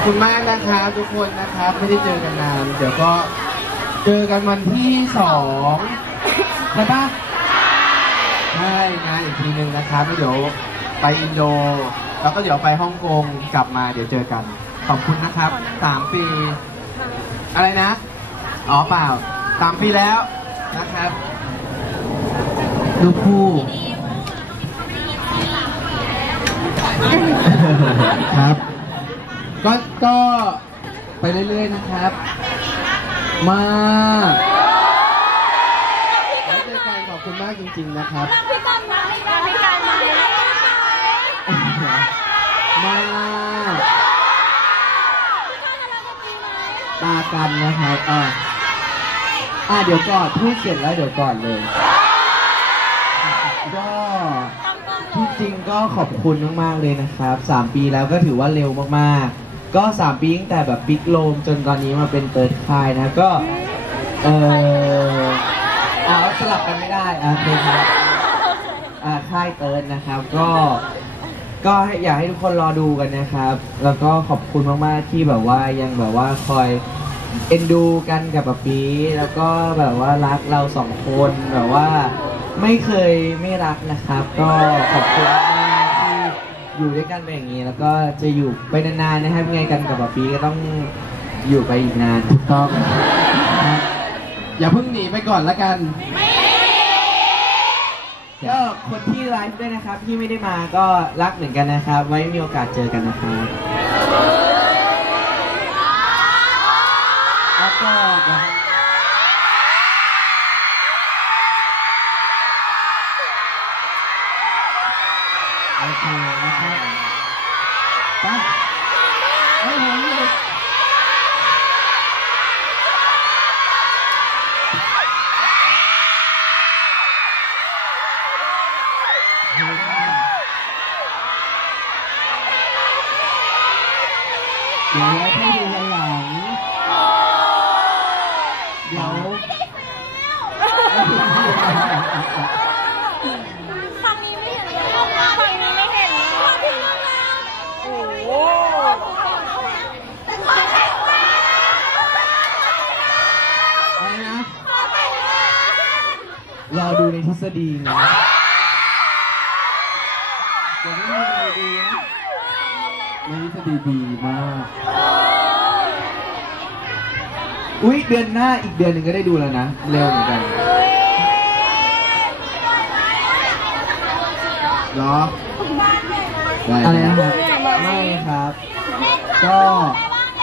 อบคุณมากนะครับทุกคนนะครับไม่ได้เจอกันนาน เดี๋ยวก็เจอกันวันที่สองใช่ปะใช่งานอีกทีหนึ่งนะครับแล้วเดี๋ยวไปอินโด แล้วก็เดี๋ยวไปฮ่องกงกลับมาเดี๋ยวเจอกัน ขอบคุณนะครับสามปี อะไรนะ อ๋อเปล่าสามปีแล้วนะครับลูกคู่ครับ ก็ก็ไปเรื่อยๆนะครับ มากไว้เจอกันขอบคุณมากจริง ๆนะครับ พี่กันมาพี่กันพี่กันมามากตากันนะครับ อ่าอ่าเดี๋ยวก่อนพูดเสร็จแล้วเดี๋ยวก่อนเลย ก็ที่จริงก็ขอบคุณมากๆเลยนะครับ 3 ปีแล้วก็ถือว่าเร็วมากๆ ก็ 3 ปีตั้งแต่แบบบิ๊กโลมจนตอนนี้มาเป็นเติร์ดคายนะ ก็ เออเอาสลับกันไม่ได้อะโอเคครับอ่าค่ายเติร์ดนะครับ ก็ก็อยากให้ทุกคนรอดูกันนะครับ แล้วก็ขอบคุณมากๆที่แบบว่ายังแบบว่าคอยเอ็นดูกันกับปะปีแล้วก็แบบว่ารักเราสองคนแบบว่า ไม่เคยไม่รักนะครับ ก็ขอบคุณมาก อยู่ด้วยกันเป็นอย่างนี้ แล้วก็จะอยู่ไปนานๆนะครับยังไงกันกับปะปีก็ต้องอยู่ไปอีกนาน ถูกต้องอย่าเพิ่งหนีไปก่อนละกัน ก็คนที่ไลฟ์ด้วยนะครับที่ไม่ได้มาก็รักเหมือนกันนะครับ ไว้มีโอกาสเจอกันนะครับ โอเคนะครับไปเฮ้ยผมอยู่เดี๋ยวเราให้ดูวันหลัง เดี๋ยว ฝั่งนี้ไม่เห็นเลยฝั่งนี้ไม่เห็นเลยโอ้โห อะไรนะ รอดู ในทฤษฎีนะเดี๋ยวไม่มีอะไรดีนะในทฤษฎีดีมาก อุ๊ยเดือนหน้าอีกเดือนหนึ่งก็ได้ดูแล้วนะ เร็วเหมือนกันเหรออะไรนะครับไม่ครับ ก็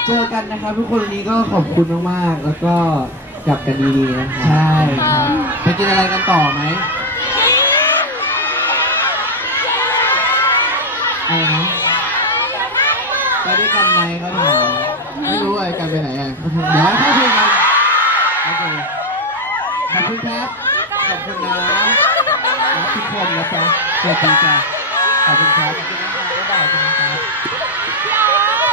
เจอกันนะครับทุกคนวันนี้ก็ขอบคุณมากๆ แล้วก็ กลับกันดีๆนะครับใช่ครับไปกินอะไรกันต่อไหมอะไรนะไปด้วยกันไหมเขาถามไม่รู้อะไรกันไปไหนอะเดี๋ยวเข้าคุยกันโอเคขอบคุณครับขอบคุณนะรักทุกคนนะจ๊ะสวัสดีจ้ะขอบคุณครับขอบคุณนะครับบ๊ายบายครับ